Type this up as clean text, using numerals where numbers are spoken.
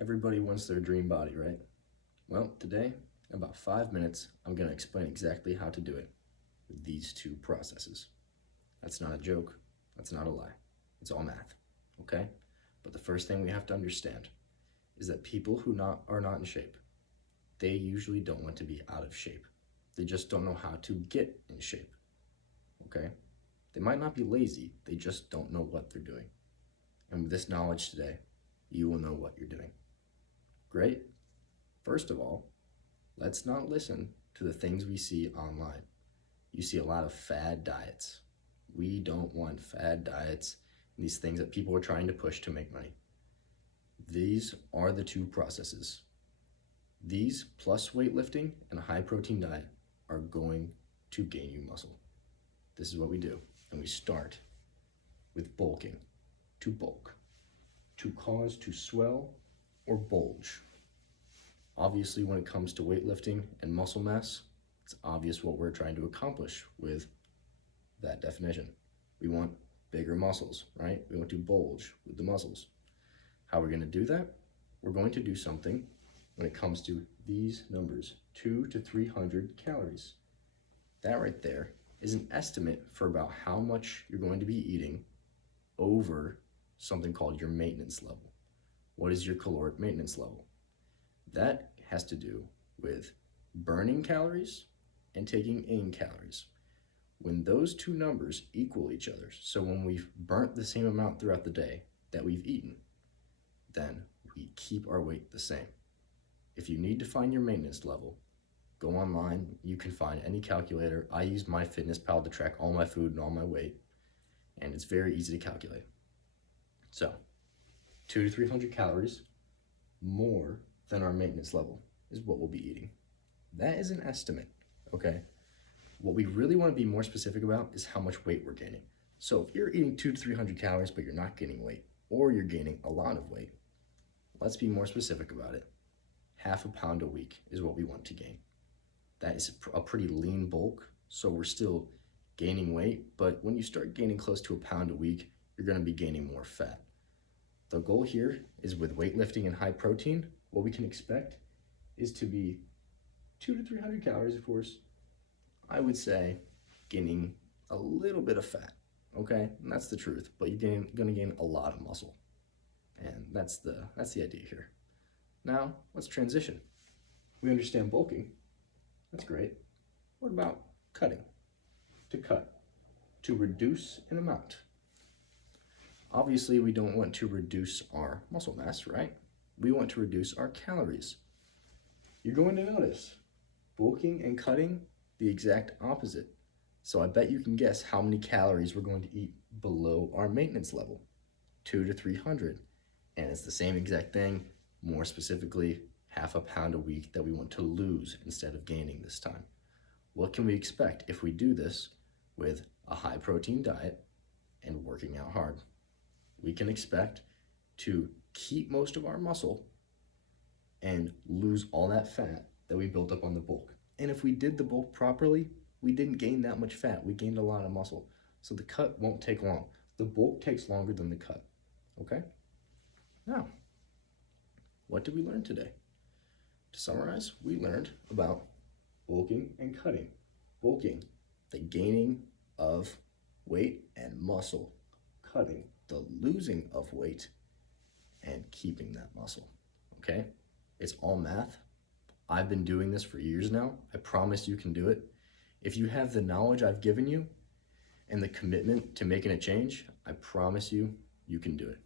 Everybody wants their dream body, right? Well, today, in about 5 minutes, I'm going to explain exactly how to do it with these two processes. That's not a joke. That's not a lie. It's all math, okay? But the first thing we have to understand is that people who are not in shape, they usually don't want to be out of shape. They just don't know how to get in shape, okay? They might not be lazy, they just don't know what they're doing. And with this knowledge today, you will know what you're doing. Great. First of all, let's not listen to the things we see online. You see a lot of fad diets. We don't want fad diets and these things that people are trying to push to make money. These are the two processes. These plus weightlifting and a high protein diet are going to gain you muscle. This is what we do. And we start with bulking, to bulk, to cause to swell or bulge. Obviously, when it comes to weightlifting and muscle mass, it's obvious what we're trying to accomplish with that definition. We want bigger muscles, right? We want to bulge with the muscles. How are we going to do that? We're going to do something when it comes to these numbers, 200 to 300 calories. That right there is an estimate for about how much you're going to be eating over something called your maintenance level. What is your caloric maintenance level? That has to do with burning calories and taking in calories. When those two numbers equal each other, so when we've burnt the same amount throughout the day that we've eaten, then we keep our weight the same. If you need to find your maintenance level, go online, you can find any calculator. I use MyFitnessPal to track all my food and all my weight, and it's very easy to calculate. So, 200 to 300 calories more than our maintenance level is what we'll be eating. That is an estimate, okay? What we really want to be more specific about is how much weight we're gaining. So if you're eating 200 to 300 calories, but you're not gaining weight, or you're gaining a lot of weight, let's be more specific about it. 1/2 pound a week is what we want to gain. That is a pretty lean bulk, so we're still gaining weight, but when you start gaining close to 1 pound a week, you're going to be gaining more fat. The goal here is with weightlifting and high protein, what we can expect is to be 200 to 300 calories, of course. I would say gaining a little bit of fat, okay? And that's the truth, but you're going to gain a lot of muscle. And that's the idea here. Now, let's transition. We understand bulking. That's great. What about cutting? To cut, to reduce an amount. Obviously, we don't want to reduce our muscle mass, right? We want to reduce our calories. You're going to notice bulking and cutting the exact opposite. So I bet you can guess how many calories we're going to eat below our maintenance level, 200 to 300. And it's the same exact thing, more specifically, 1/2 pound a week that we want to lose instead of gaining this time. What can we expect if we do this with a high protein diet and working out hard? We can expect to keep most of our muscle and lose all that fat that we built up on the bulk. And if we did the bulk properly, we didn't gain that much fat. We gained a lot of muscle. So the cut won't take long. The bulk takes longer than the cut, okay? Now, what did we learn today? To summarize, we learned about bulking and cutting. Bulking, the gaining of weight and muscle. Cutting, the losing of weight and keeping that muscle, okay? It's all math. I've been doing this for years now. I promise you can do it. If you have the knowledge I've given you and the commitment to making a change, I promise you, you can do it.